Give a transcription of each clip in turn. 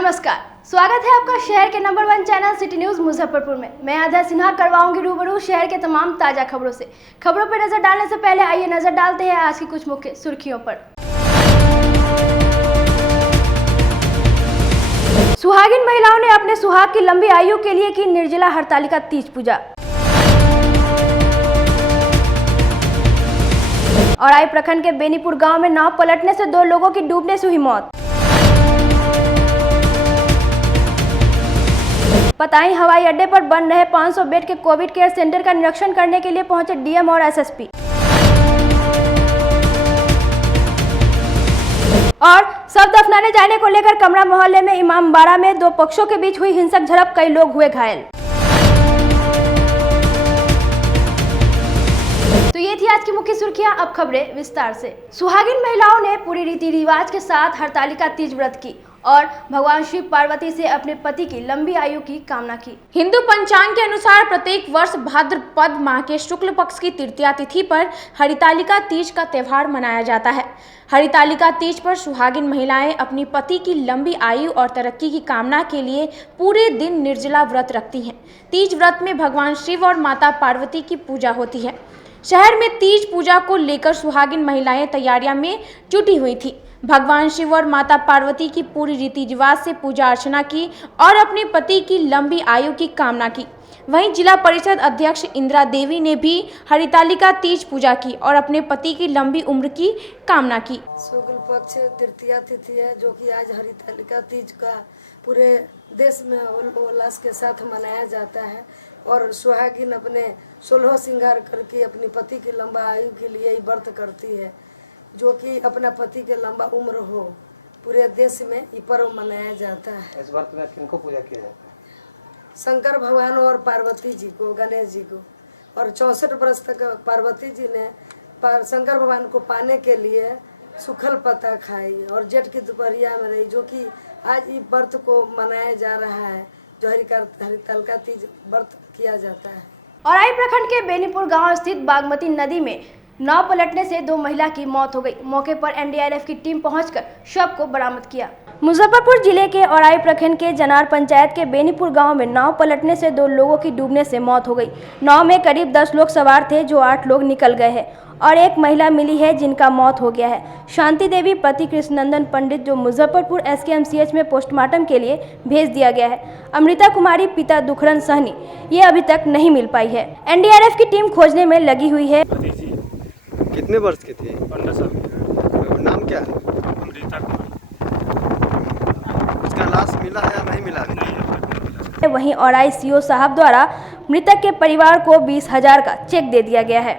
नमस्कार, स्वागत है आपका शहर के number 1 channel city news Muzaffarpur में। मैं आधा सिन्हा करवाऊंगी रूबरू शहर के तमाम ताजा खबरों से। खबरों पर नजर डालने से पहले आइए नजर डालते हैं आज की कुछ मुख्य सुर्खियों पर। सुहागिन महिलाओं ने अपने सुहाग की लंबी आयु के लिए की निर्जला हरतालिका तीज पूजा। औराई प्रखंड के बेनीपुर गांव में नाव पलटने से 2 लोगों की डूबने से हुई मौत। पताही हवाई अड्डे पर बन रहे 500 बेड के कोविड केयर सेंटर का निरीक्षण करने के लिए पहुंचे डीएम और एसएसपी। और शव दफनाने जाने को लेकर कमरा मोहल्ले में इमामबाड़ा में 2 पक्षों के बीच हुई हिंसक झड़प, कई लोग हुए घायल। तो ये थी आज की मुख्य सुर्खियां, अब खबरें विस्तार से। सुहागिन महिलाओं ने पूरी रीति रिवाज के साथ हरतालिका तीज व्रत की और भगवान शिव पार्वती से अपने पति की लंबी आयु की कामना की। हिंदू पंचांग के अनुसार प्रत्येक वर्ष भाद्रपद माह के शुक्ल पक्ष की तृतीया तिथि पर हरितालिका तीज का त्यौहार मनाया जाता है। हरितालिका तीज पर सुहागिन महिलाएं अपनी पति की लंबी आयु और तरक्की की कामना के लिए पूरे दिन निर्जला व्रत रखती हैं। तीज व्रत में भगवान शिव और माता पार्वती की पूजा होती है। शहर में तीज पूजा को लेकर सुहागिन महिलाएं तैयारियां में जुटी हुई थी। भगवान शिव और माता पार्वती की पूरी रीति रिवाज से पूजा अर्चना की और अपने पति की लंबी आयु की कामना की। वहीं जिला परिषद अध्यक्ष इंदिरा देवी ने भी हरितालिका तीज पूजा की और अपने पति की लंबी उम्र की कामना की। शुक्ल पक्ष तृतीया तिथि है जो कि आज हरितालिका तीज का पूरे देश में उल्लास के साथ मनाया जाता है और सुहागिन अपने 16 श्रृंगार करके अपनी पति की लंबा आयु के लिए ही व्रत करती है, जो कि अपना पति के लंबा उम्र हो। पूरे देश में ये पर्व मनाया जाता है। इस व्रत में किनको पूजा किया जाता है? शंकर भगवान और पार्वती जी को, गणेश जी को। और 64 वर्ष तक पार्वती जी ने शंकर भगवान को पाने के लिए सूखल पत्ता खाई और जेठ की दोपहरिया में रही, जो कि आज इस व्रत को मनाया जा रहा है, जो हरितालिका तीज व्रत किया जाता है। औराई प्रखंड के बेनीपुर गांव स्थित बागमती नदी में नाव पलटने से 2 महिला की मौत हो गई। मौके पर एनडीआरएफ की टीम पहुंचकर शव को बरामद किया। मुजफ्फरपुर जिले के औराई प्रखंड के जनार पंचायत के बेनीपुर गांव में नाव पलटने से 2 लोगों की डूबने से मौत हो गई। नाव में करीब 10 लोग सवार थे, जो 8 लोग निकल गए हैं और एक महिला मिली है जिनका मौत हो गया है। शांति देवी पति कृष्णनंदन पंडित, जो मुजफ्फरपुर एसकेएमसीएच में पोस्टमार्टम के लिए भेज दिया गया है। अमृता कुमारी पिता दुखरन सहनी, ये अभी तक नहीं मिल पाई है। एनडीआरएफ की टीम खोजने में लगी हुई है। कितने वर्ष की थी? 15 साल। नाम क्या है? अमृता कुमारी। उसका लाश मिला है या नहीं मिला? वहीं औराई सीओ साहब द्वारा मृतक के परिवार को 20,000 का चेक दे दिया गया है।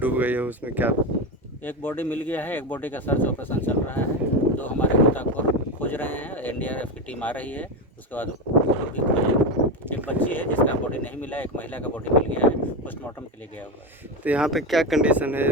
डूब गई है, उसमें क्या? एक बॉडी मिल गया है, एक बॉडी का सर्च ऑपरेशन चल रहा है। 2 हमारे गोताखोर खोज रहे हैं, एनडीआरएफ की टीम आ रही है, उसके बाद वो लोग भी खोजेंगे। एक बच्ची है जिसका बॉडी नहीं मिला, एक महिला का बॉडी मिल गया है, पोस्टमार्टम के लिए गया हुआ है। तो यहाँ पे क्या कंडीशन है?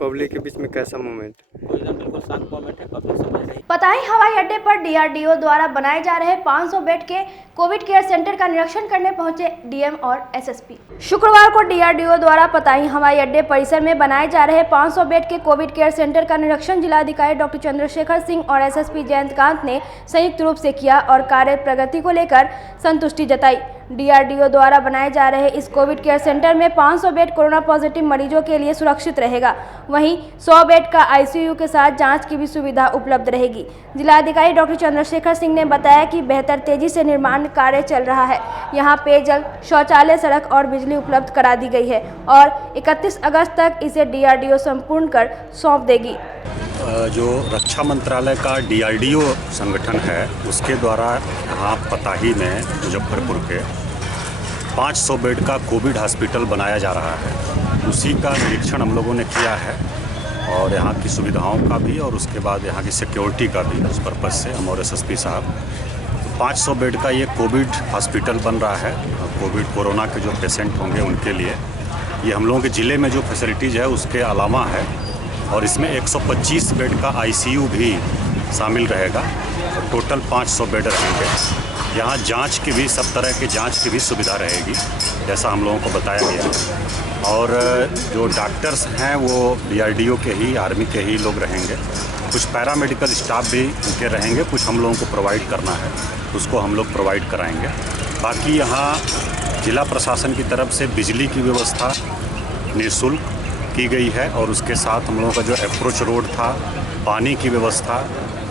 पब्लिक के बीच में कैसा मोमेंट? एकदम बिल्कुल शांत मोमेंट है, पब्लिक समझ रही है। पताही हवाई अड्डे पर डीआरडीओ द्वारा बनाए जा रहे 500 बेड के कोविड केयर सेंटर का निरीक्षण करने पहुंचे डीएम और एसएसपी। शुक्रवार को डीआरडीओ द्वारा पताही हवाई अड्डे परिसर में बनाए जा रहे 500 बेड के कोविड केयर सेंटर का निरीक्षण जिलाधिकारी डॉक्टर चंद्रशेखर सिंह और एसएसपी जयंतकांत ने संयुक्त रूप से किया और कार्य प्रगति को लेकर संतुष्टि जताई। डीआरडीओ द्वारा बनाए जा रहे इस कोविड केयर सेंटर में 500 बेड कोरोना पॉजिटिव मरीजों के लिए सुरक्षित रहेगा। वहीं 100 बेड का आईसीयू के साथ जांच की भी सुविधा उपलब्ध रहेगी। जिलाधिकारी डॉक्टर चंद्रशेखर सिंह ने बताया कि बेहतर तेजी से निर्माण कार्य चल रहा है। यहां पेयजल, शौचालय, सड़क और बिजली उपलब्ध करा दी गई है और 31 अगस्त तक इसे डीआरडीओ संपूर्ण कर सौंप देगी। जो रक्षा मंत्रालय का डीआरडीओ संगठन है, उसके द्वारा यहाँ पताही में मुजफ्फरपुर के 500 बेड का कोविड हॉस्पिटल बनाया जा रहा है। उसी का निरीक्षण हम लोगों ने किया है और यहाँ की सुविधाओं का भी और उसके बाद यहाँ की सिक्योरिटी का भी, उस पर्पज़ से हम और एसएसपी साहब 500 बेड का ये कोविड हॉस्पिटल बन रहा है। कोरोना के जो पेशेंट होंगे उनके लिए ये हम लोगों के ज़िले में जो फैसिलिटीज़ है उसके अलावा है और इसमें 125 बेड का आईसीयू भी शामिल रहेगा और टोटल 500 बेड रहेंगे। यहाँ जांच की भी, सब तरह के जांच की भी सुविधा रहेगी, जैसा हम लोगों को बताया गया। और जो डॉक्टर्स हैं वो डीआरडीओ के ही, आर्मी के ही लोग रहेंगे कुछ पैरामेडिकल स्टाफ भी उनके रहेंगे, कुछ हम लोगों को प्रोवाइड करना है, उसको हम लोग प्रोवाइड कराएंगे। बाकी यहाँ जिला प्रशासन की तरफ से बिजली की व्यवस्था निःशुल्क की गई है और उसके साथ हम लोगों का जो अप्रोच रोड था, पानी की व्यवस्था,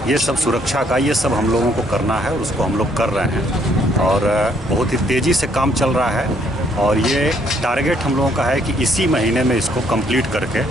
ये सब सुरक्षा का ये सब हम लोगों को करना है और उसको हम लोग कर रहे हैं और बहुत ही तेज़ी से काम चल रहा है और ये टारगेट हम लोगों का है कि इसी महीने में इसको कंप्लीट करके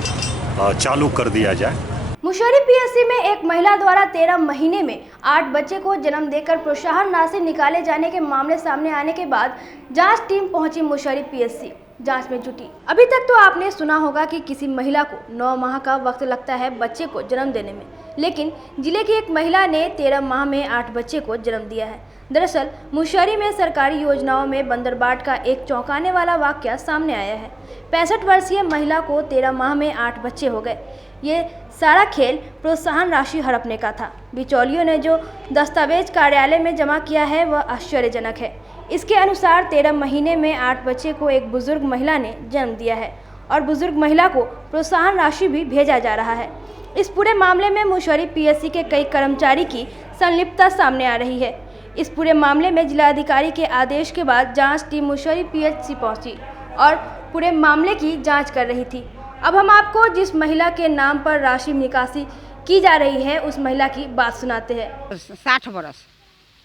चालू कर दिया जाए। मुशहरी पीएससी में एक महिला द्वारा 13 महीने में 8 बच्चे को जन्म देकर प्रोत्साहन राशि निकाले जाने के मामले सामने आने के बाद जांच टीम पहुंची मुशहरी पीएससी जांच में जुटी। अभी तक तो आपने सुना होगा कि किसी महिला को 9 माह का वक्त लगता है बच्चे को जन्म देने में, लेकिन जिले की एक महिला ने 13 माह में 8 बच्चे को जन्म दिया है। दरअसल मुशहरी में सरकारी योजनाओं में बंदरबाट का एक चौंकाने वाला वाकया सामने आया है। 65 वर्षीय महिला को 13 माह में 8 बच्चे हो गए। ये सारा खेल प्रोत्साहन राशि हड़पने का था। बिचौलियों ने जो दस्तावेज कार्यालय में जमा किया है वह आश्चर्यजनक है। इसके अनुसार 13 महीने में 8 बच्चे को एक बुजुर्ग महिला ने जन्म दिया है और बुजुर्ग महिला को प्रोत्साहन राशि भी भेजा जा रहा है। इस पूरे मामले में मुशहरी पीएससी के कई कर्मचारी की संलिप्तता सामने आ रही है। इस पूरे मामले में जिलाधिकारी के आदेश के बाद जांच टीम मुशहरी पीएससी पहुंची और पूरे मामले की जांच कर रही थी। अब हम आपको जिस महिला के नाम पर राशि निकासी की जा रही है उस महिला की बात सुनाते हैं। 60 बरस।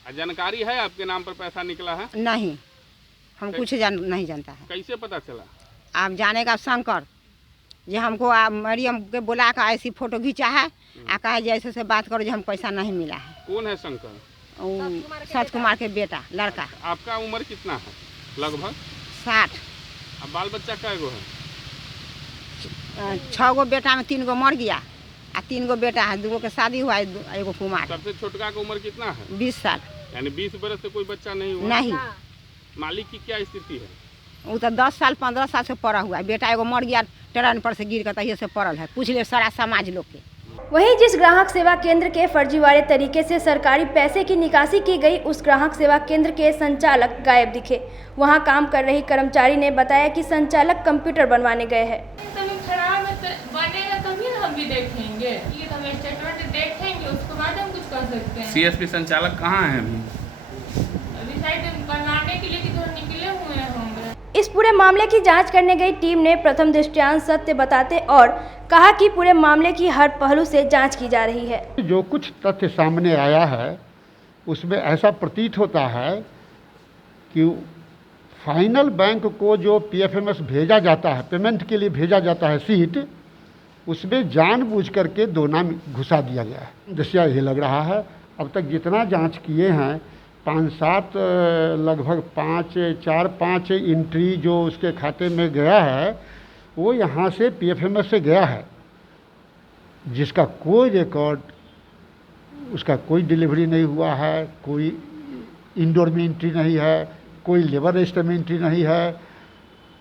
जानकारी है आपके नाम पर पैसा निकला है? नहीं, हम कुछ नहीं जानता है। कैसे पता चला? आप जानेगा शंकर जो हमको मरियम के बुला कर ऐसी फोटो खींचा है, कहा जैसे से बात करो जो हम पैसा नहीं मिला है। कौन है शंकर? सच कुमार के बेटा लड़का। आपका उम्र कितना है? लगभग 60। अब बाल बच्चा कै गो है? 6 गो बेटा में 3 गो मर गया और 3 गो बेटा है, 2 गो के शादी हुआ है, एगो कुमार। सबसे छोटका का उम्र कितना है? 20 साल। यानी 20 बरस से कोई बच्चा नहीं हुआ? नहीं। मालिक की क्या स्थिति है? वो तो 10 साल 15 साल से पड़ा हुआ है। बेटा एगो मर गया ट्रेन पर से गिर कर, तहिए से पड़ल है। पूछ ले सारा समाज लोग के। वहीं जिस ग्राहक सेवा केंद्र के फर्जीवाड़े तरीके से सरकारी पैसे की निकासी की गई, उस ग्राहक सेवा केंद्र के संचालक गायब दिखे। वहां काम कर रही कर्मचारी ने बताया कि संचालक कंप्यूटर बनवाने गए हैं। खराब बनेगा तभी ना हम भी देखेंगे, ये तो हम स्टेटमेंट देखेंगे, उसके बाद हम कुछ कर सकते हैं। सीएसपी संचालक कहाँ है अभी शायद बनाने के लिए कि तो निकले हुए हैं होंगे। इस पूरे मामले की जांच करने गई टीम ने प्रथम दृष्टयान सत्य बताते और कहा कि पूरे मामले की हर पहलू से जांच की जा रही है। जो कुछ तथ्य सामने आया है उसमें ऐसा प्रतीत होता है कि फाइनल बैंक को जो पीएफएमएस भेजा जाता है, पेमेंट के लिए भेजा जाता है सीट, उसमें जानबूझ करके 2 नाम घुसा दिया गया है। दृश्य ये लग रहा है। अब तक जितना जांच किए हैं 5-7 लगभग 4-5 एंट्री जो उसके खाते में गया है वो यहाँ से पीएफएमएस से गया है, जिसका कोई रिकॉर्ड, उसका कोई डिलीवरी नहीं हुआ है, कोई इंडोर में एंट्री नहीं है, कोई लेबर रजिस्टर में एंट्री नहीं है,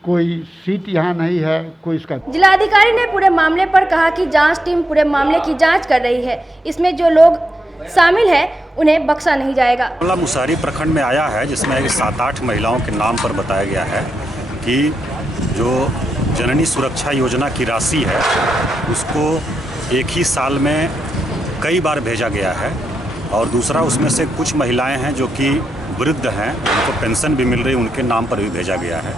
कोई सीट यहाँ नहीं है, कोई इसका। जिलाधिकारी ने पूरे मामले पर कहा कि जांच टीम पूरे मामले की जांच कर रही है। इसमें जो लोग शामिल हैं उन्हें बख्शा नहीं जाएगा। मामला मुशहरी प्रखंड में आया है जिसमें 7-8 महिलाओं के नाम पर बताया गया है कि जो जननी सुरक्षा योजना की राशि है उसको एक ही साल में कई बार भेजा गया है और दूसरा उसमें से कुछ महिलाएं हैं जो कि वृद्ध हैं, उनको पेंशन भी मिल रही, उनके नाम पर भी भेजा गया है।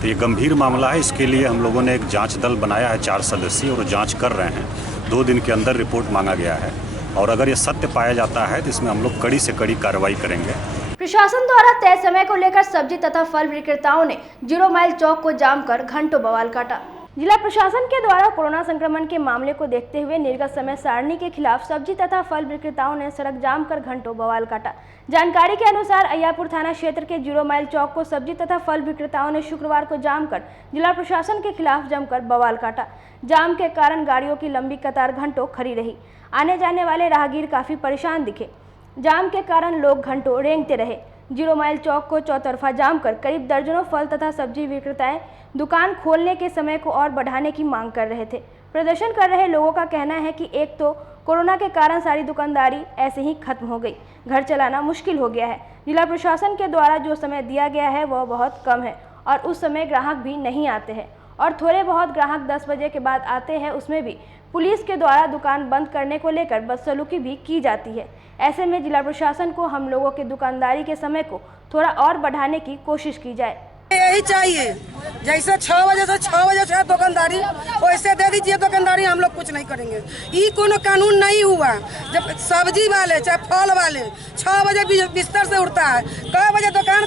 तो ये गंभीर मामला है। इसके लिए हम लोगों ने एक जांच दल बनाया है 4 सदस्यीय और जांच कर रहे हैं। 2 दिन के अंदर रिपोर्ट मांगा गया है और अगर ये सत्य पाया जाता है तो इसमें हम लोग कड़ी से कड़ी कार्रवाई करेंगे। प्रशासन द्वारा तय समय को लेकर सब्जी तथा फल विक्रेताओं ने 0 माइल चौक को जाम कर घंटों बवाल काटा। जिला प्रशासन के द्वारा कोरोना संक्रमण के मामले को देखते हुए निर्गत समय सारणी के खिलाफ सब्जी तथा फल विक्रेताओं ने सड़क जाम कर घंटों बवाल काटा। जानकारी के अनुसार अय्यापुर थाना क्षेत्र के 0 माइल चौक को सब्जी तथा फल विक्रेताओं ने शुक्रवार को जाम कर जिला प्रशासन के खिलाफ जमकर बवाल काटा। जाम के कारण गाड़ियों की लंबी कतार घंटों खड़ी रही। आने जाने वाले राहगीर काफी परेशान दिखे। जाम के कारण लोग घंटों रेंगते रहे। 0 माइल चौक को चौतरफा जाम कर करीब दर्जनों फल तथा सब्जी विक्रेताएं दुकान खोलने के समय को और बढ़ाने की मांग कर रहे थे। प्रदर्शन कर रहे लोगों का कहना है कि एक तो कोरोना के कारण सारी दुकानदारी ऐसे ही खत्म हो गई, घर चलाना मुश्किल हो गया है। जिला प्रशासन के द्वारा जो समय दिया गया है वह बहुत कम है और उस समय ग्राहक भी नहीं आते हैं और थोड़े बहुत ग्राहक 10 बजे के बाद आते हैं, उसमें भी पुलिस के द्वारा दुकान बंद करने को लेकर बदसलूकी भी की जाती है। ऐसे में जिला प्रशासन को हम लोगों के दुकानदारी के समय को थोड़ा और बढ़ाने की कोशिश की जाए। यही चाहिए, जैसे 6 बजे से 6 बजे से दुकानदारी वैसे दे दीजिए दुकानदारी, हम लोग कुछ नहीं करेंगे। ये कोनो कानून नहीं हुआ। जब सब्जी वाले चाहे फल वाले 6 बजे बिस्तर से उठता है, कै बजे दुकान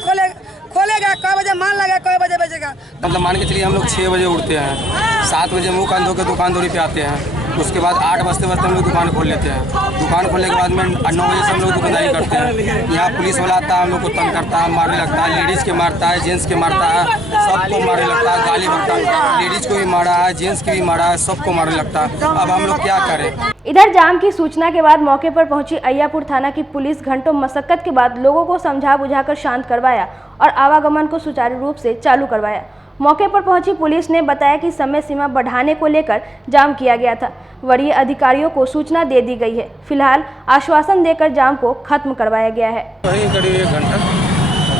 खोलेगा, कै बजे माल लगा, कै बजे बेचेगा। मतलब मान के चलिए हम लोग 6 बजे उठते हैं, 7 बजे मुँह कान धो के दुकानदारी पे आते हैं, उसके बाद 8 बजते हम लोग दुकान खोल लेते हैं। दुकान खोलने के बाद में 9 बजे से हम लोग दुकानदारी करते हैं। यहाँ पुलिस वाला आता है, हम लोग को तंग करता है, मारने लगता है, लेडीज़ के मारता है, जेंट्स के मारता है, सबको मारने लगता है, गाली बकता है, लेडीज़ को भी मारा है, जेंट्स के भी मारा है, सबको मारने लगता है। अब हम लोग क्या करें। इधर जाम की सूचना के बाद मौके पर पहुंची अय्यापुर थाना की पुलिस घंटों मशक्कत के बाद लोगों को समझा बुझाकर शांत करवाया और आवागमन को सुचारू रूप से चालू करवाया। मौके पर पहुंची पुलिस ने बताया कि समय सीमा बढ़ाने को लेकर जाम किया गया था। वरीय अधिकारियों को सूचना दे दी गई है। फिलहाल आश्वासन देकर जाम को खत्म करवाया गया है। करीब 1 घंटा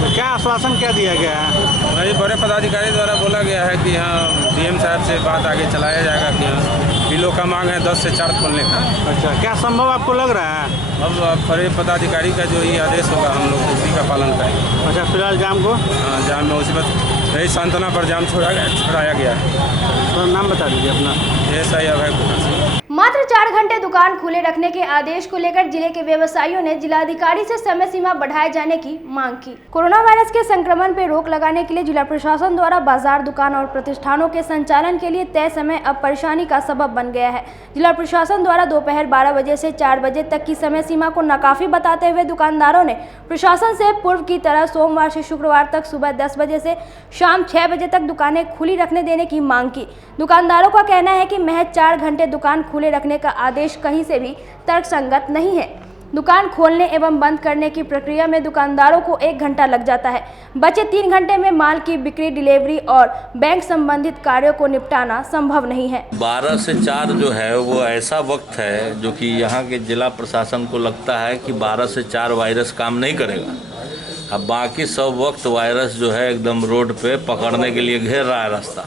क्या आश्वासन क्या दिया गया है? वही बड़े पदाधिकारी द्वारा बोला गया है कि हाँ डीएम साहब से बात आगे चलाया जाएगा कि हाँ बिलों का मांग है 10 से 4 खोलने का। अच्छा, क्या संभव आपको लग रहा है? अब बड़े पदाधिकारी का जो ये आदेश होगा हम लोग उसी का पालन करेंगे। अच्छा, फिलहाल जाम को जाम में उसी पर यही सांत्वना पर जाम छुड़ाया गया है। तो नाम बता दीजिए अपना। ऐसा ही अभय। मात्र 4 घंटे दुकान खुले रखने के आदेश को लेकर जिले के व्यवसायियों ने जिलाधिकारी से समय सीमा बढ़ाए जाने की मांग की। कोरोना वायरस के संक्रमण पर रोक लगाने के लिए जिला प्रशासन द्वारा बाजार, दुकान और प्रतिष्ठानों के संचालन के लिए तय समय अब परेशानी का सबब बन गया है। जिला प्रशासन द्वारा दोपहर 12 बजे से 4 बजे तक की समय सीमा को नाकाफी बताते हुए दुकानदारों ने प्रशासन से पूर्व की तरह सोमवार से शुक्रवार तक सुबह 10 बजे से शाम 6 बजे तक दुकानें खुली रखने देने की मांग की। दुकानदारों का कहना है कि महज 4 घंटे दुकान खुले रखने का आदेश कहीं से भी तर्कसंगत नहीं है। दुकान खोलने एवं बंद करने की प्रक्रिया में दुकानदारों को 1 घंटा लग जाता है। बचे 3 घंटे में माल की बिक्री, डिलीवरी और बैंक संबंधित कार्यों को निपटाना संभव नहीं है। 12 से 4 जो है वो ऐसा वक्त है जो कि यहाँ के जिला प्रशासन को लगता है कि 12 से 4 वायरस काम नहीं करेगा। अब बाकी सब वक्त वायरस जो है एकदम रोड पे पकड़ने के लिए घेर रहा है रास्ता।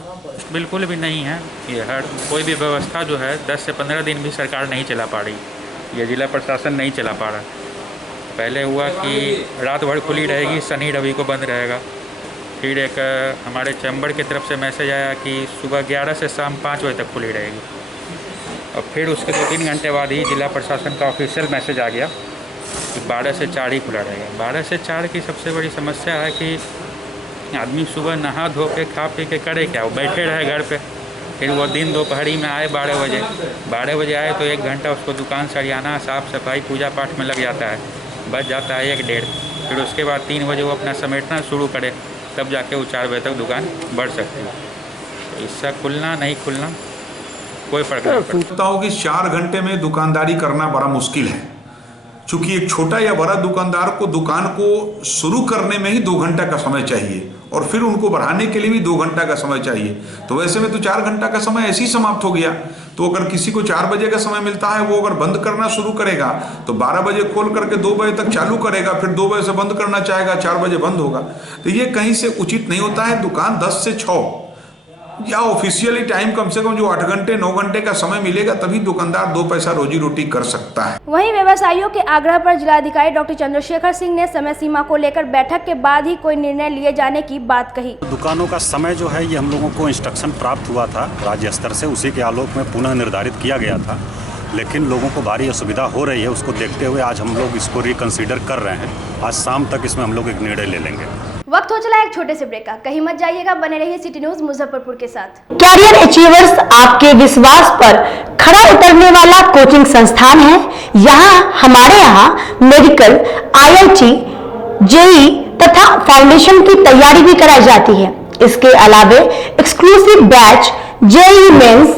बिल्कुल भी नहीं है। ये हर कोई भी व्यवस्था जो है 10 से 15 दिन भी सरकार नहीं चला पा रही, ये जिला प्रशासन नहीं चला पा रहा। पहले हुआ कि रात भर खुली रहेगी, शनि रवि को बंद रहेगा। फिर एक हमारे चैम्बर की तरफ से मैसेज आया कि सुबह 11 से शाम 5 बजे तक खुली रहेगी। और फिर उसके 2-3 घंटे बाद ही जिला प्रशासन का ऑफिशियल मैसेज आ गया कि 12 से 4 ही खुला रहेगा। 12 से 4 की सबसे बड़ी समस्या है कि आदमी सुबह नहा धो के खा पी के करे क्या, वो बैठे रहे घर पे। फिर वो दिन दोपहरी में आए 12 बजे आए तो 1 घंटा उसको दुकान सरियाना, साफ़ सफाई, पूजा पाठ में लग जाता है, बच जाता है 1-1:30। फिर उसके बाद 3 बजे वो अपना समेटना शुरू करे, तब जाके वो 4 बजे तक दुकान बढ़ सकती है। तो इसका खुलना नहीं खुलना कोई फर्क नहीं पड़ता। कि 4 घंटे में दुकानदारी करना बड़ा मुश्किल है, चूँकि एक छोटा या बड़ा दुकानदार को दुकान को शुरू करने में ही 2 घंटा का समय चाहिए और फिर उनको बढ़ाने के लिए भी 2 घंटा का समय चाहिए। तो वैसे में तो 4 घंटा का समय ऐसे ही समाप्त हो गया। तो अगर किसी को 4 बजे का समय मिलता है, वो अगर बंद करना शुरू करेगा तो 12 बजे खोल करके 2 बजे तक चालू करेगा, फिर 2 बजे से बंद करना चाहेगा, 4 बजे बंद होगा। तो ये कहीं से उचित नहीं होता है। दुकान 10 से 6 या ऑफिशियली टाइम कम से कम जो 8 घंटे 9 घंटे का समय मिलेगा, तभी दुकानदार 2 पैसा रोजी रोटी कर सकता है। वहीं व्यवसायियों के आग्रह पर जिलाधिकारी डॉक्टर चंद्रशेखर सिंह ने समय सीमा को लेकर बैठक के बाद ही कोई निर्णय लिए जाने की बात कही। दुकानों का समय जो है ये हम लोगों को इंस्ट्रक्शन प्राप्त हुआ था राज्य स्तर से, उसी के आलोक में पुनः निर्धारित किया गया था, लेकिन लोगों को भारी असुविधा हो रही है। उसको देखते हुए आज हम लोग इसको रिकंसीडर कर रहे हैं। आज शाम तक इसमें हम लोग एक निर्णय ले लेंगे। वक्त हो चला एक छोटे से ब्रेक का, कहीं मत जाइएगा, बने रहिए सिटी न्यूज मुजफ्फरपुर के साथ। कैरियर अचीवर्स आपके विश्वास पर खरा उतरने वाला कोचिंग संस्थान है। हमारे यहाँ मेडिकल, IIT, JEE तथा फाउंडेशन की तैयारी भी कराई जाती है। इसके अलावे exclusive batch JEE mains,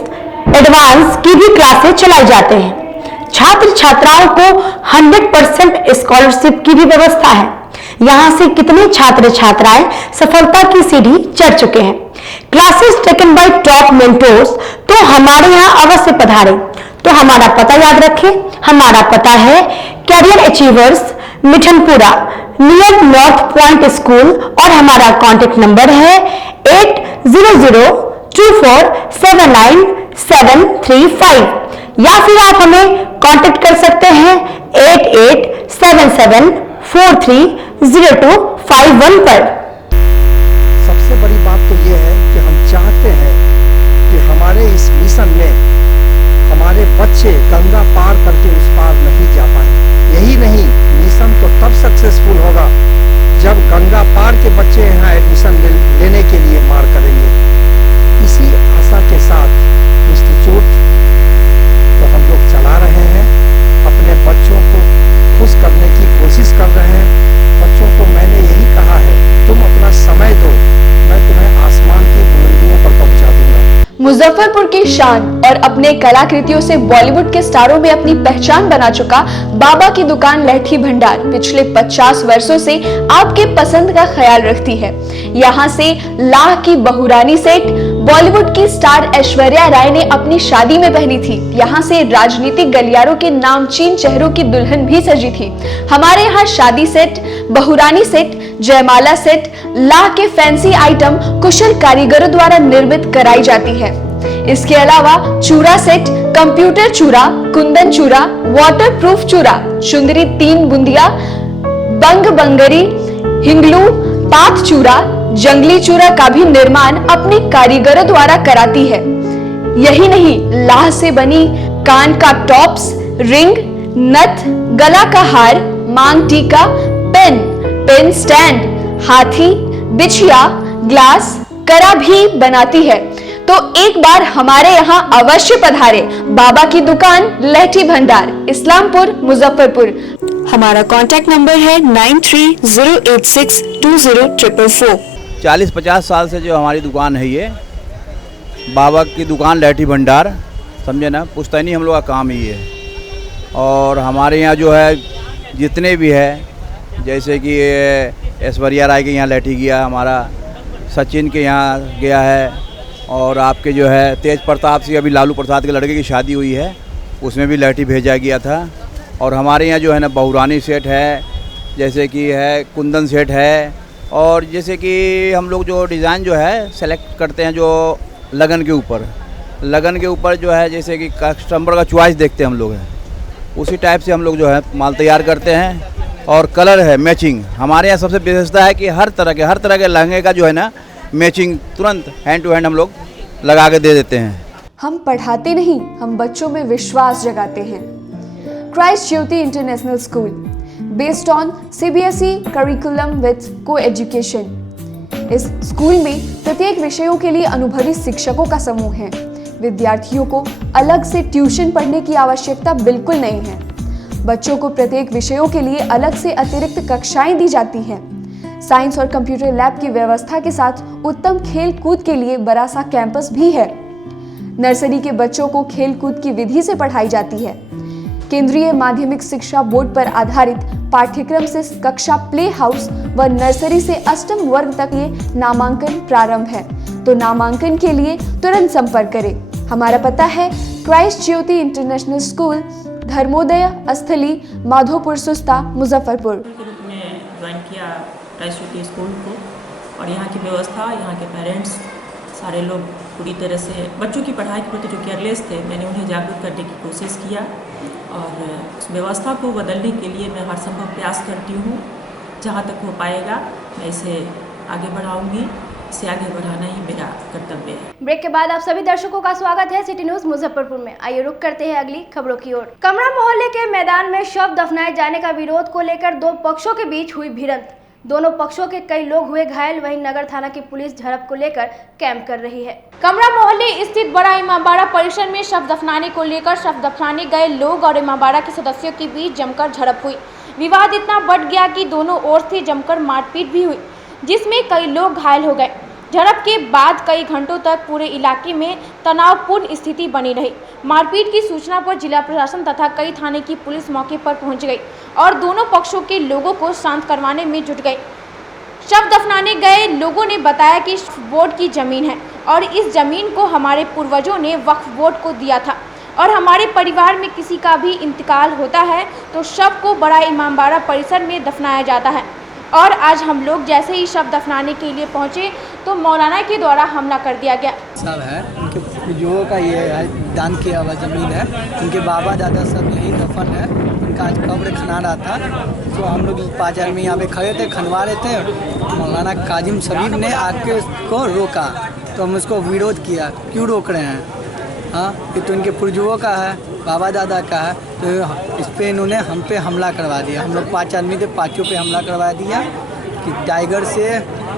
advance की भी क्लासेस चलाई जाते हैं। छात्र छात्राओं को 100% स्कॉलरशिप की भी व्यवस्था है। यहाँ से कितने छात्र छात्राएं सफलता की सीढ़ी चढ़ चुके हैं। Classes taken by top mentors, तो हमारे यहाँ अवश्य पधारें। तो हमारा पता याद रखें, हमारा पता है career achievers, Mithanpura, near North Point School, और हमारा कॉन्टेक्ट नंबर है 8002479735। या फिर आप हमें कांटेक्ट कर सकते हैं 8877430251 पर। सबसे बड़ी बात तो ये है कि हम चाहते हैं कि हमारे इस मिशन में हमारे बच्चे गंगा पार करके उस पार नहीं जा पाए। यही नहीं, मिशन तो तब सक्सेसफुल होगा जब गंगा पार के बच्चे यहाँ एडमिशन लेने के लिए मार करेंगे। इसी आशा के साथ इंस्टीट्यूट तो हम लोग चला रहे हैं, अपने बच्चों को खुश करने की कोशिश कर रहे हैं। बच्चों को मैंने यही कहा है, तुम अपना समय दो, मैं तुम्हें आसमान की बुलंदियों पर पहुंचा दूंगा। मुजफ्फरपुर की शान और अपने कलाकृतियों से बॉलीवुड के स्टारों में अपनी पहचान बना चुका बाबा की दुकान लहठी भंडार पिछले 50 वर्षों से आपके पसंद का ख्याल रखती है। यहाँ से लाह की बहुरानी सेट बॉलीवुड की स्टार ऐश्वर्या राय ने अपनी शादी में पहनी थी। यहाँ से राजनीतिक गलियारों के नामचीन चेहरों की दुल्हन भी सजी थी। हमारे यहाँ शादी सेट, बहुरानी सेट, जयमाला सेट, लाह के फैंसी आइटम कुशल कारीगरों द्वारा निर्मित कराई जाती है। इसके अलावा चूड़ा सेट, कंप्यूटर चूड़ा, कुंदन चूड़ा, वाटरप्रूफ चूड़ा, चुंदरी 3 बुंदिया, बंग बंगरी, हिंगलू, पात चूड़ा, जंगली चूड़ा का भी निर्माण अपने कारीगरों द्वारा कराती है। यही नहीं, लाह से बनी कान का टॉप्स, रिंग, नथ, गला का हार, मांग टीका, पेन स्टैंड, हाथी, बिछिया, ग्लास, करा भी बनाती है। तो एक बार हमारे यहाँ अवश्य पधारे। बाबा की दुकान लहठी भंडार, इस्लामपुर, मुजफ्फरपुर। हमारा कांटेक्ट नंबर है 9308620444। 40-50 साल से जो हमारी दुकान है, ये बाबा की दुकान लहठी भंडार, समझे ना, पुश्तैनी हम लोग का काम ही है। और हमारे यहाँ जो है जितने भी है, जैसे कि ऐश्वर्या राय के यहाँ लहठी गया, हमारा सचिन के यहाँ गया है, और आपके जो है तेज प्रताप सिंह, अभी लालू प्रसाद के लड़के की शादी हुई है, उसमें भी लहठी भेजा गया था। और हमारे यहाँ जो है ना बहुरानी सेट है, जैसे कि है कुंदन सेट है, और जैसे कि हम लोग जो डिज़ाइन जो है सेलेक्ट करते हैं जो लगन के ऊपर जो है, जैसे कि कस्टमर का चॉइस देखते हैं हम लोग हैं, उसी टाइप से हम लोग जो है माल तैयार करते हैं। और कलर है मैचिंग, हमारे यहाँ सबसे विशेषता है कि हर तरह के लहंगे का जो है ना मैचिंग तुरंत हैंड टू हैंड हम लोग लगा के दे देते हैं। हम पढ़ाते नहीं, हम बच्चों में विश्वास जगाते हैं। Christ Jyoti international school, based on CBSE curriculum with coeducation. इस स्कूल में प्रत्येक विषयों के लिए अनुभवी शिक्षकों का समूह है। विद्यार्थियों को अलग से ट्यूशन पढ़ने की आवश्यकता बिल्कुल नहीं है। बच्चों को प्रत्येक विषयों के लिए अलग से अतिरिक्त कक्षाएं दी जाती हैं। साइंस और कंप्यूटर लैब की व्यवस्था के साथ उत्तम खेल कूद के लिए बड़ा सा कैंपस भी है। नर्सरी के बच्चों को खेल कूद की विधि से पढ़ाई जाती है। केंद्रीय माध्यमिक शिक्षा बोर्ड पर आधारित पाठ्यक्रम से कक्षा प्ले हाउस व नर्सरी से अष्टम वर्ग तक ये नामांकन प्रारंभ है। तो नामांकन के लिए तुरंत संपर्क करें। हमारा पता है Christ Jyoti international school, Dharmodaya स्थली, माधोपुर सुस्ता, मुजफ्फरपुर। ज्वाइन किया क्राइस्ट ज्योति स्कूल को, और यहाँ की व्यवस्था, यहाँ के पेरेंट्स सारे लोग पूरी तरह से बच्चों की पढ़ाई के प्रति जो केयरलेस थे, मैंने उन्हें जागरूक करने की कोशिश किया, और उस व्यवस्था को बदलने के लिए मैं हर संभव प्रयास करती हूँ। जहाँ तक हो पाएगा मैं इसे आगे बढ़ाऊँगी, इसे आगे बढ़ाना ही मेरा कर्तव्य है। ब्रेक के बाद आप सभी दर्शकों का स्वागत है सिटी न्यूज मुजफ्फरपुर में। आइए रुक करते हैं अगली खबरों की ओर। कमरा मोहल्ले के मैदान में शव दफनाए जाने का विरोध को लेकर दो पक्षों के बीच हुई भिड़ंत। दोनों पक्षों के कई लोग हुए घायल। वहीं नगर थाना की पुलिस झड़प को लेकर कैंप कर रही है। कमरा मोहल्ले स्थित बड़ा इमामबाड़ा परिसर में शव दफनाने को लेकर शव दफनाने गए लोग और इमामबाड़ा के सदस्यों के बीच जमकर झड़प हुई। विवाद इतना बढ़ गया कि दोनों ओर से जमकर मारपीट भी हुई, जिसमें कई लोग घायल हो गए। झड़प के बाद कई घंटों तक पूरे इलाके में तनावपूर्ण स्थिति बनी रही। मारपीट की सूचना पर जिला प्रशासन तथा कई थाने की पुलिस मौके पर पहुंच गई और दोनों पक्षों के लोगों को शांत करवाने में जुट गई। शव दफनाने गए लोगों ने बताया कि बोर्ड की जमीन है और इस जमीन को हमारे पूर्वजों ने वक्फ बोर्ड को दिया था, और हमारे परिवार में किसी का भी इंतकाल होता है तो शव को बड़ा इमामबाड़ा परिसर में दफनाया जाता है। और आज हम लोग जैसे ही शव दफनाने के लिए पहुंचे तो मौलाना के द्वारा हमला कर दिया गया। सब है उनके पूर्वजों का ये दान किया हुआ ज़मीन है, उनके बाबा दादा सब यही दफन है। उनका आज कब्र खना रहा था, तो हम लोग 5 आदमी यहाँ पे खड़े थे, खनवा रहे थे। मौलाना काजिम शरीफ ने आके उसको रोका, तो हम उसको विरोध किया, क्यों रोक रहे हैं? हाँ, ये तो इनके पूर्वजों का है, बाबा दादा का है, तो इस पर इन्होंने हम पे हमला करवा दिया। हम लोग 5 आदमी थे, 5 पे हमला करवा दिया कि टाइगर से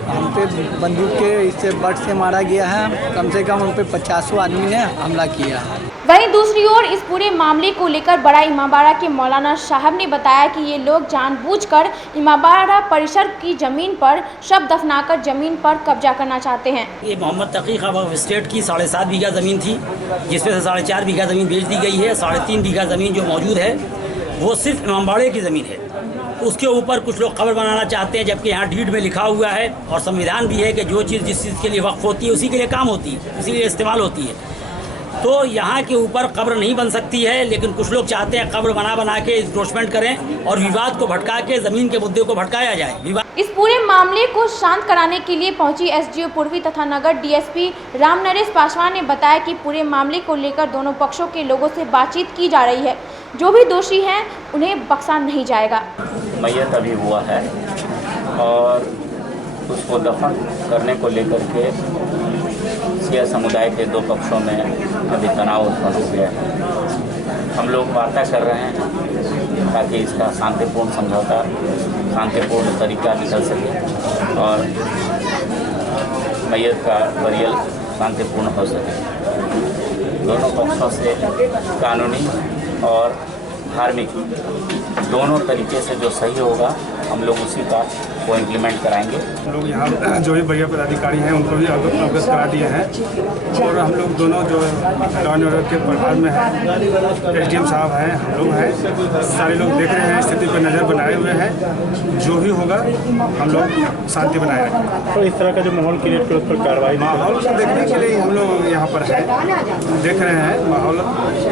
हम पे बंदूक के इससे बट से मारा गया है। कम से कम हम पे 50 आदमी ने हमला किया है। वहीं दूसरी ओर इस पूरे मामले को लेकर बड़ा इमामबाड़ा के मौलाना साहब ने बताया कि ये लोग जानबूझकर इमामबाड़ा परिसर की जमीन पर शव दफनाकर जमीन पर कब्जा करना चाहते हैं। ये मोहम्मद तकी वक्फ स्टेट की 7.5 बीघा ज़मीन थी, जिसमें से 4.5 बीघा ज़मीन बेच दी गई है। 3.5 बीघा ज़मीन जो मौजूद है वो सिर्फ इमामबाड़े की ज़मीन है। उसके ऊपर कुछ लोग कब्र बनाना चाहते हैं, जबकि यहाँ डीड में लिखा हुआ है और संविधान भी है कि जो चीज़ जिस चीज़ के लिए वक्फ होती है उसी के लिए काम होती है, उसी के लिए इस्तेमाल होती है। तो यहाँ के ऊपर कब्र नहीं बन सकती है, लेकिन कुछ लोग चाहते हैं कब्र बना के इंक्रोचमेंट करें और विवाद को भटका के ज़मीन के मुद्दे को भटकाया जाए। इस पूरे मामले को शांत कराने के लिए पहुंची एसडीओ पूर्वी तथा नगर डीएसपी राम नरेश पासवान ने बताया कि पूरे मामले को लेकर दोनों पक्षों के लोगों से बातचीत की जा रही है। जो भी दोषी हैं उन्हें बख्शा नहीं जाएगा। मैयत अभी हुआ है और उसको दफन करने को लेकर के सिया समुदाय के 2 पक्षों में अभी तनाव उत्पन्न हो गया है। हम लोग वार्ता कर रहे हैं ताकि इसका शांतिपूर्ण समझौता, शांतिपूर्ण तरीका निकल सके और मैयत का बरियल शांतिपूर्ण हो सके। दोनों पक्षों से कानूनी और धार्मिक दोनों तरीके से जो सही होगा हम लोग उसी का को इम्प्लीमेंट कराएंगे। हम लोग यहाँ जो भी भैया पदाधिकारी हैं उनको भी अवगत करा दिए हैं और हम लोग दोनों जो लॉ एंड ऑर्डर के प्रभाव में हैं, एसडीएम साहब हैं, हम लोग हैं, सारे लोग देख रहे हैं, स्थिति पर नज़र बनाए हुए हैं। जो भी होगा हम लोग शांति बनाए रखेंगे। तो इस तरह का जो माहौल क्रिएट करो उस पर कार्रवाई, माहौल को देखने के लिए हम लोग यहाँ पर हैं, देख रहे हैं, माहौल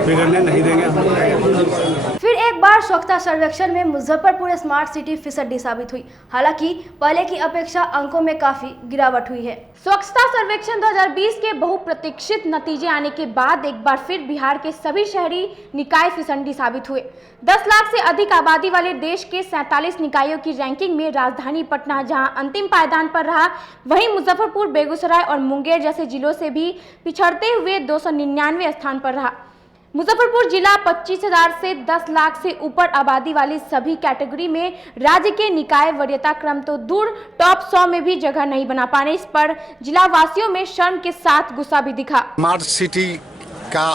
बिगड़ने नहीं देंगे हम लोग। फिर एक बार स्वच्छता सर्वेक्षण में मुजफ्फरपुर स्मार्ट सिटी फिसड्डी साबित हुई। हालांकि पहले की अपेक्षा अंकों में काफी गिरावट हुई है। स्वच्छता सर्वेक्षण 2020 के बहुप्रतीक्षित नतीजे आने के बाद एक बार फिर बिहार के सभी शहरी निकाय फिसड्डी साबित हुए। 10 लाख से अधिक आबादी वाले देश के 47 निकायों की रैंकिंग में राजधानी पटना जहां अंतिम पायदान पर रहा, वहीं मुजफ्फरपुर, बेगूसराय और मुंगेर जैसे जिलों से भी पिछड़ते हुए 299 स्थान पर रहा। मुजफ्फरपुर जिला 25,000 से 10 लाख से ऊपर आबादी वाली सभी कैटेगरी में राज्य के निकाय वरीयता क्रम तो दूर टॉप 100 में भी जगह नहीं बना पाने इस पर जिला वासियों में शर्म के साथ गुस्सा भी दिखा। स्मार्ट सिटी का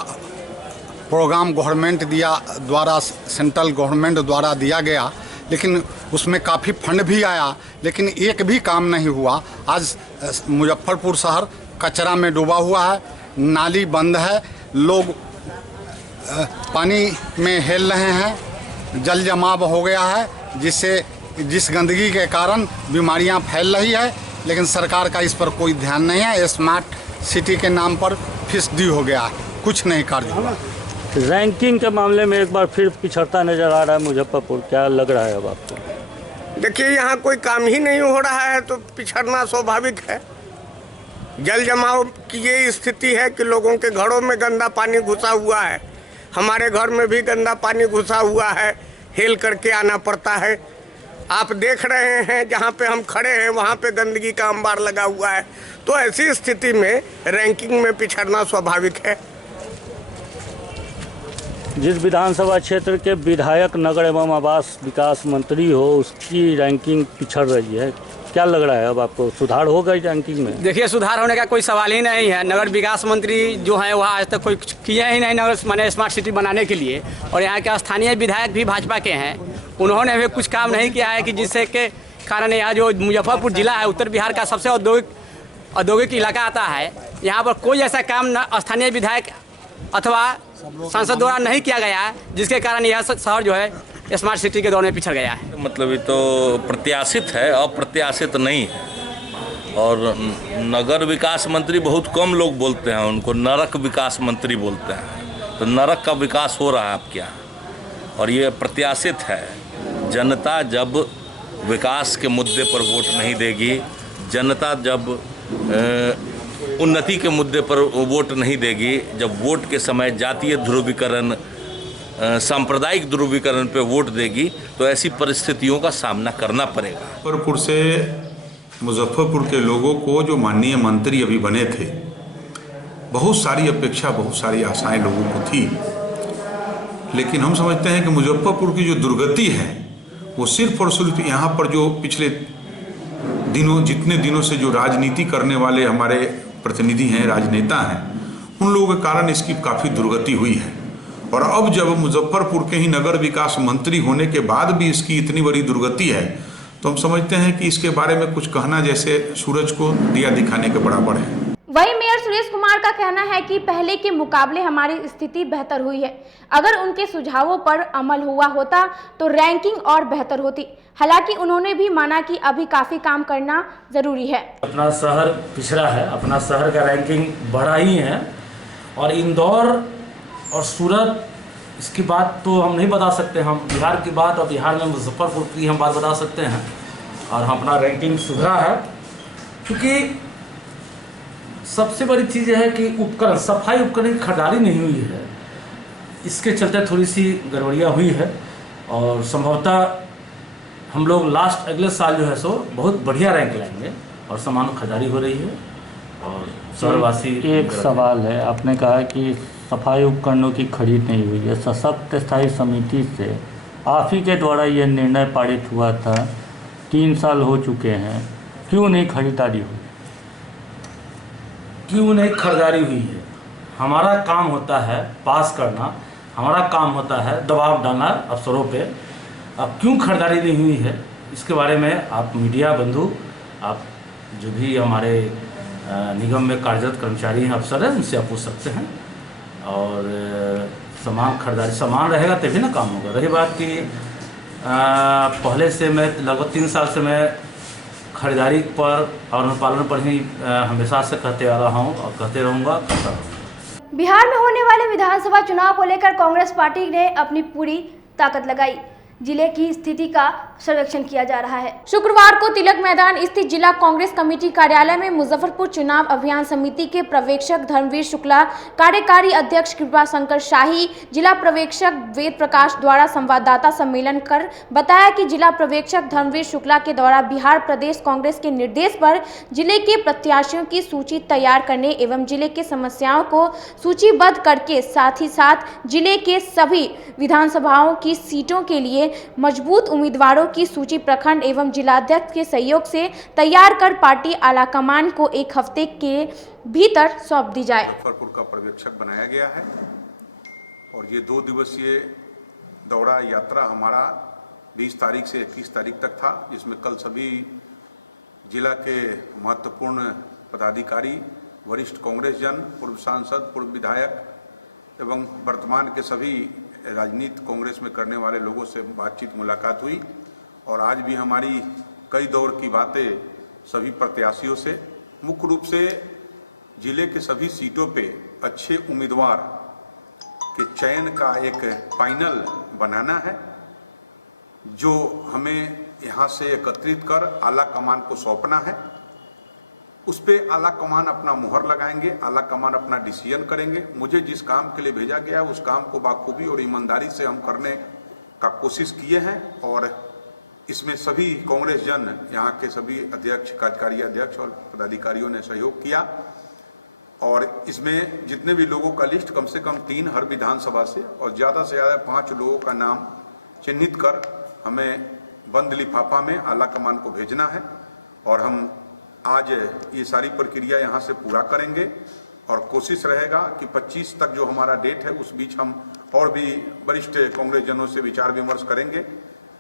प्रोग्राम गवर्नमेंट द्वारा सेंट्रल गवर्नमेंट द्वारा दिया गया, लेकिन उसमें काफ़ी फंड भी आया, लेकिन एक भी काम नहीं हुआ। आज मुजफ्फरपुर शहर कचरा में डूबा हुआ है, नाली बंद है, लोग पानी में हेल रहे हैं, जल जमाव हो गया है, जिस गंदगी के कारण बीमारियां फैल रही है, लेकिन सरकार का इस पर कोई ध्यान नहीं है। स्मार्ट सिटी के नाम पर फिसड्डी हो गया है, कुछ नहीं कार्य हुआ। रैंकिंग के मामले में एक बार फिर पिछड़ता नजर आ रहा है मुजफ्फरपुर, क्या लग रहा है अब आपको? देखिए, यहाँ कोई काम ही नहीं हो रहा है तो पिछड़ना स्वाभाविक है। जल जमाव की ये स्थिति है कि लोगों के घरों में गंदा पानी घुसा हुआ है, हमारे घर में भी गंदा पानी घुसा हुआ है, हेल करके आना पड़ता है। आप देख रहे हैं जहाँ पे हम खड़े हैं वहाँ पे गंदगी का अंबार लगा हुआ है। तो ऐसी स्थिति में रैंकिंग में पिछड़ना स्वाभाविक है। जिस विधानसभा क्षेत्र के विधायक नगर एवं आवास विकास मंत्री हो, उसकी रैंकिंग पिछड़ रही है, क्या लग रहा है अब आपको? सुधार होगा इस रैंकिंग में? देखिए, सुधार होने का कोई सवाल ही नहीं है। नगर विकास मंत्री जो है वह आज तक कोई किया ही नहीं नगर माने स्मार्ट सिटी बनाने के लिए, और यहाँ के स्थानीय विधायक भी भाजपा के हैं, उन्होंने भी कुछ काम नहीं किया है कि जिससे के कारण यहाँ जो मुजफ्फरपुर जिला है उत्तर बिहार का सबसे औद्योगिक इलाका आता है, यहाँ पर कोई ऐसा काम स्थानीय विधायक अथवा सांसद द्वारा नहीं किया गया, जिसके कारण यह शहर जो है स्मार्ट सिटी के दौर में पिछड़ गया है। मतलब ये तो प्रत्याशित है, अप्रत्याशित नहीं है। और नगर विकास मंत्री बहुत कम लोग बोलते हैं, उनको नरक विकास मंत्री बोलते हैं। तो नरक का विकास हो रहा है आपके यहाँ, और ये प्रत्याशित है। जनता जब विकास के मुद्दे पर वोट नहीं देगी, जनता जब उन्नति के मुद्दे पर वोट नहीं देगी। जब वोट के समय जातीय ध्रुवीकरण, सांप्रदायिक ध्रुवीकरण पे वोट देगी तो ऐसी परिस्थितियों का सामना करना पड़ेगा। मुजफ्फरपुर से मुजफ्फरपुर के लोगों को जो माननीय मंत्री अभी बने थे, बहुत सारी अपेक्षा, बहुत सारी आशाएं लोगों को थी, लेकिन हम समझते हैं कि मुजफ्फरपुर की जो दुर्गति है वो सिर्फ और सिर्फ यहाँ पर जो पिछले दिनों, जितने दिनों से जो राजनीति करने वाले हमारे प्रतिनिधि हैं, राजनेता हैं, उन लोगों के कारण इसकी काफ़ी दुर्गति हुई है। और अब जब मुजफ्फरपुर के ही नगर विकास मंत्री होने के बाद भी इसकी इतनी बड़ी दुर्गति है, तो हम समझते हैं कि इसके बारे में कुछ कहना जैसे सूरज को दिया दिखाने के बराबर है। वहीं मेयर सुरेश कुमार का कहना है कि पहले के मुकाबले हमारी स्थिति बेहतर हुई है। अगर उनके सुझावों पर अमल हुआ होता तो रैंकिंग और बेहतर होती। हालांकि उन्होंने भी माना कि अभी काफी काम करना जरूरी है। अपना शहर पिछड़ा है, अपना शहर का रैंकिंग बढ़ा ही है, और इंदौर और सूरत इसकी बात तो हम नहीं बता सकते। हम बिहार की बात और बिहार में मुजफ्फरपुर की हम बात बता सकते हैं, और हम अपना रैंकिंग सुधरा है। क्योंकि सबसे बड़ी चीज़ है कि उपकरण, सफाई उपकरण की खरीदारी नहीं हुई है, इसके चलते थोड़ी सी गड़बड़ियाँ हुई है। और संभवतः हम लोग लास्ट अगले साल जो है सो बहुत बढ़िया रैंक लाएंगे, और सामान खरीदारी हो रही है। और शहरवासी, एक सवाल है, आपने कहा कि सफाई उपकरणों की खरीद नहीं हुई है। सशक्त स्थायी समिति से आप ही के द्वारा ये निर्णय पारित हुआ था, 3 साल हो चुके हैं, क्यों नहीं खरीदारी हुई? क्यों नहीं खरीदारी हुई है? हमारा काम होता है पास करना, हमारा काम होता है दबाव डालना अफसरों पे। अब क्यों खरीदारी नहीं हुई है, इसके बारे में आप मीडिया बंधु, आप जो भी हमारे निगम में कार्यरत कर्मचारी हैं, अफसर हैं, उनसे आप पूछ सकते हैं। और सामान खरीदारी, सामान रहेगा तभी ना काम होगा। रही बात कि पहले से मैं लगभग 3 साल से मैं खरीदारी पर और अनुपालन पर ही हमेशा से कहते आ रहा हूँ और कहते रहूँगा, करता रहूँगा। बिहार में होने वाले विधानसभा चुनाव को लेकर कांग्रेस पार्टी ने अपनी पूरी ताकत लगाई। जिले की स्थिति का सर्वेक्षण किया जा रहा है। शुक्रवार को तिलक मैदान स्थित जिला कांग्रेस कमेटी कार्यालय में मुजफ्फरपुर चुनाव अभियान समिति के पर्यवेक्षक धर्मवीर शुक्ला, कार्यकारी अध्यक्ष कृपा शंकर शाही, जिला पर्यवेक्षक वेद प्रकाश द्वारा संवाददाता सम्मेलन कर बताया कि जिला पर्यवेक्षक धर्मवीर शुक्ला के द्वारा बिहार प्रदेश कांग्रेस के निर्देश पर जिले के प्रत्याशियों की सूची तैयार करने एवं जिले के समस्याओं को सूचीबद्ध करके साथ ही साथ जिले के सभी विधानसभाओं की सीटों के लिए मजबूत उम्मीदवारों की सूची प्रखंड एवं जिलाध्यक्ष के सहयोग से तैयार कर पार्टी आलाकमान को 1 हफ्ते के भीतर सौंप दी जाए। मुजफ्फरपुर का पर्यवेक्षक बनाया गया है और ये 2 दिवसीय दौरा यात्रा हमारा 20 तारीख से 21 तारीख तक था, जिसमें कल सभी जिला के महत्वपूर्ण पदाधिकारी, वरिष्ठ कांग्रेस जन, पूर्व सांसद, पूर्व विधायक एवं वर्तमान के सभी राजनीति कांग्रेस में करने वाले लोगों से बातचीत, मुलाकात हुई। और आज भी हमारी कई दौर की बातें सभी प्रत्याशियों से, मुख्य रूप से जिले के सभी सीटों पे अच्छे उम्मीदवार के चयन का एक पैनल बनाना है, जो हमें यहाँ से एकत्रित कर आला कमान को सौंपना है। उस पर आला कमान अपना मुहर लगाएंगे, आला कमान अपना डिसीजन करेंगे। मुझे जिस काम के लिए भेजा गया उस काम को बाखूबी और ईमानदारी से हम करने का कोशिश किए हैं, और इसमें सभी कांग्रेस जन, यहाँ के सभी अध्यक्ष, कार्यकारी अध्यक्ष और पदाधिकारियों ने सहयोग किया। और इसमें जितने भी लोगों का लिस्ट, कम से कम 3 हर विधानसभा से और ज़्यादा से ज़्यादा 5 लोगों का नाम चिन्हित कर हमें बंद लिफाफा में आला कमान को भेजना है। और हम आज ये सारी प्रक्रिया यहाँ से पूरा करेंगे और कोशिश रहेगा कि 25 तक जो हमारा डेट है उस बीच हम और भी वरिष्ठ कांग्रेस जनों से विचार विमर्श करेंगे।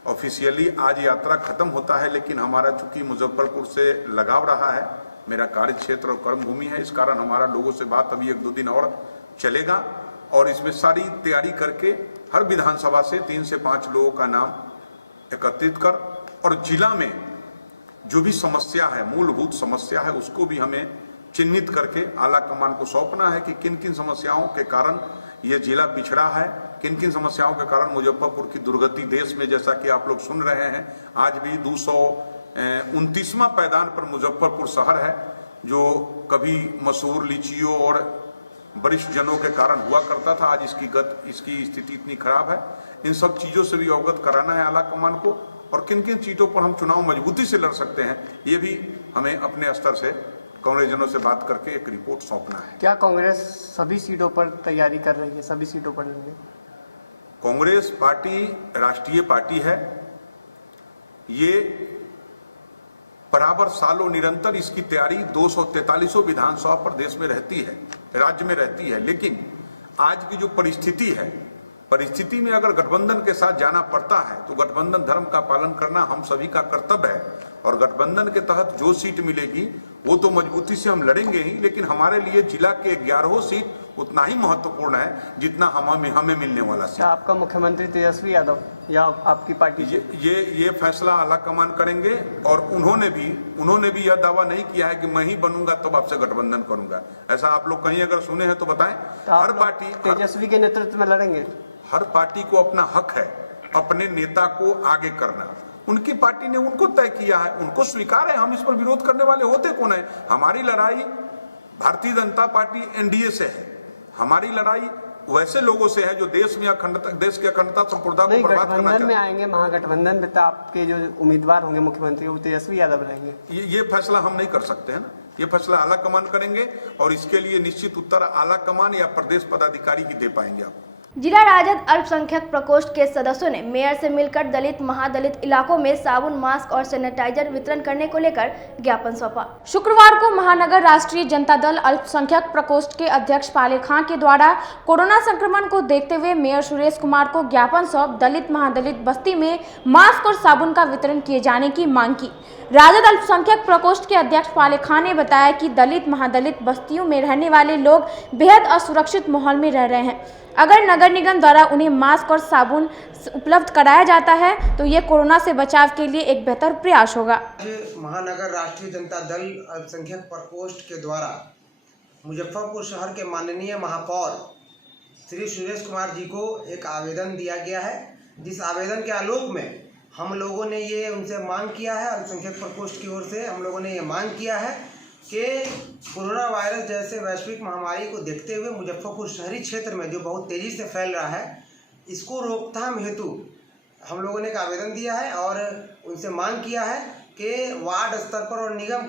ऑफिशियली आज यात्रा खत्म होता है, लेकिन हमारा चूंकि मुजफ्फरपुर से लगाव रहा है, मेरा कार्य क्षेत्र और कर्मभूमि है, इस कारण हमारा लोगों से बात अभी 1-2 दिन और चलेगा। और इसमें सारी तैयारी करके हर विधानसभा से 3 से 5 लोगों का नाम एकत्रित कर, और जिला में जो भी समस्या है, मूलभूत समस्या है, उसको भी हमें चिन्हित करके आला कमान को सौंपना है कि किन किन समस्याओं के कारण ये जिला पिछड़ा है, किन किन समस्याओं के कारण मुजफ्फरपुर की दुर्गति देश में, जैसा कि आप लोग सुन रहे हैं, आज भी 229वां पायदान पर मुजफ्फरपुर शहर है। जो कभी मशहूर लीचियों और वरिष्ठ जनों के कारण हुआ करता था, आज इसकी स्थिति इतनी खराब है। इन सब चीज़ों से भी अवगत कराना है आला कमान को, और किन किन चीज़ों पर हम चुनाव मजबूती से लड़ सकते हैं, ये भी हमें अपने स्तर से कांग्रेसजनों से बात करके एक रिपोर्ट सौंपना है। क्या कांग्रेस सभी सीटों पर तैयारी कर रही है, सभी सीटों पर लड़ने? कांग्रेस पार्टी राष्ट्रीय पार्टी है, ये बराबर सालों निरंतर इसकी तैयारी 243 विधानसभा पर देश में रहती है, राज्य में रहती है। लेकिन आज की जो परिस्थिति में अगर गठबंधन के साथ जाना पड़ता है तो गठबंधन धर्म का पालन करना हम सभी का कर्तव्य है, और गठबंधन के तहत जो सीट मिलेगी वो तो मजबूती से हम लड़ेंगे ही, लेकिन हमारे लिए जिला के 11 सीट उतना ही महत्वपूर्ण है जितना हमें मिलने वाला सीट। आपका मुख्यमंत्री तेजस्वी यादव या आपकी पार्टी? ये फैसला आला कमान करेंगे, और उन्होंने भी यह दावा नहीं किया है कि मैं ही बनूंगा तब आपसे गठबंधन करूंगा। ऐसा आप लोग कहीं अगर सुने हैं तो बताएं। हर पार्टी तेजस्वी के नेतृत्व में लड़ेंगे। हर पार्टी को अपना हक है अपने नेता को आगे करना। उनकी पार्टी ने उनको तय किया है, उनको स्वीकार है, हम इस पर विरोध करने वाले होते कौन है? हमारी लड़ाई भारतीय जनता पार्टी एनडीए से है, हमारी लड़ाई वैसे लोगों से है जो देश की अखंडता संप्रभुता को बर्बाद करना चाहते हैं। में आएंगे महागठबंधन में, तो आपके जो उम्मीदवार होंगे मुख्यमंत्री वो तेजस्वी यादव रहेंगे। ये फैसला हम नहीं कर सकते हैं ना, ये फैसला आला कमान करेंगे, और इसके लिए निश्चित उत्तर आला कमान या प्रदेश पदाधिकारी ही दे पाएंगे आपको। जिला राजद अल्पसंख्यक प्रकोष्ठ के सदस्यों ने मेयर से मिलकर दलित महादलित इलाकों में साबुन, मास्क और सैनिटाइजर वितरण करने को लेकर ज्ञापन सौंपा। शुक्रवार को महानगर राष्ट्रीय जनता दल अल्पसंख्यक प्रकोष्ठ के अध्यक्ष पाले खां के द्वारा कोरोना संक्रमण को देखते हुए मेयर सुरेश कुमार को ज्ञापन सौंप दलित महादलित बस्ती में मास्क और साबुन का वितरण किए जाने की मांग की। राजद अल्पसंख्यक प्रकोष्ठ के अध्यक्ष पाले खां ने बताया कि दलित महादलित बस्तियों में रहने वाले लोग बेहद असुरक्षित माहौल में रह रहे हैं। अगर नगर निगम द्वारा उन्हें मास्क और साबुन उपलब्ध कराया जाता है तो ये कोरोना से बचाव के लिए एक बेहतर प्रयास होगा। महानगर राष्ट्रीय जनता दल अल्पसंख्यक प्रकोष्ठ के द्वारा मुजफ्फरपुर शहर के माननीय महापौर श्री सुरेश कुमार जी को एक आवेदन दिया गया है, जिस आवेदन के आलोक में हम लोगों ने ये उनसे मांग किया है, अल्पसंख्यक प्रकोष्ठ की ओर से हम लोगों ने ये मांग किया है कि कोरोना वायरस जैसे वैश्विक महामारी को देखते हुए मुजफ्फरपुर शहरी क्षेत्र में जो बहुत तेज़ी से फैल रहा है, इसको रोकथाम हेतु हम लोगों ने एक आवेदन दिया है और उनसे मांग किया है कि वार्ड स्तर पर और निगम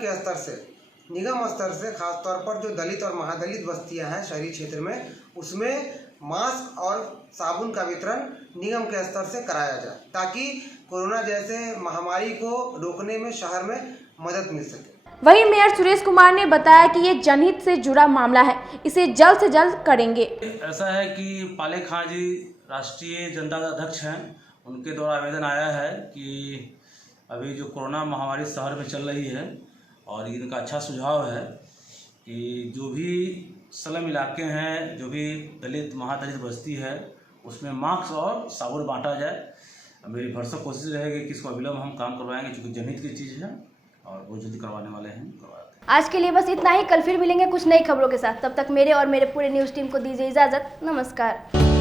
स्तर से खास तौर पर जो दलित और महादलित बस्तियां हैं शहरी क्षेत्र में, उसमें मास्क और साबुन का वितरण निगम के स्तर से कराया जाए, ताकि कोरोना जैसे महामारी को रोकने में शहर में मदद मिल सके। वहीं मेयर सुरेश कुमार ने बताया कि ये जनहित से जुड़ा मामला है, इसे जल्द से जल्द करेंगे। ऐसा है कि पाले खां जी राष्ट्रीय जनता दल अध्यक्ष हैं, उनके द्वारा आवेदन आया है कि अभी जो कोरोना महामारी शहर में चल रही है और इनका अच्छा सुझाव है कि जो भी स्लम इलाके हैं, जो भी दलित महादलित बस्ती है, उसमें मास्क और साबुन बांटा जाए। मेरी भरसक कोशिश रहेगी कि इसको अविलंब हम काम करवाएंगे, क्योंकि जनहित की चीज़ है और बहुत जल्दी करवाने वाले हैं। आज के लिए बस इतना ही। कल फिर मिलेंगे कुछ नई खबरों के साथ। तब तक मेरे और मेरे पूरे न्यूज़ टीम को दीजिए इजाज़त। नमस्कार।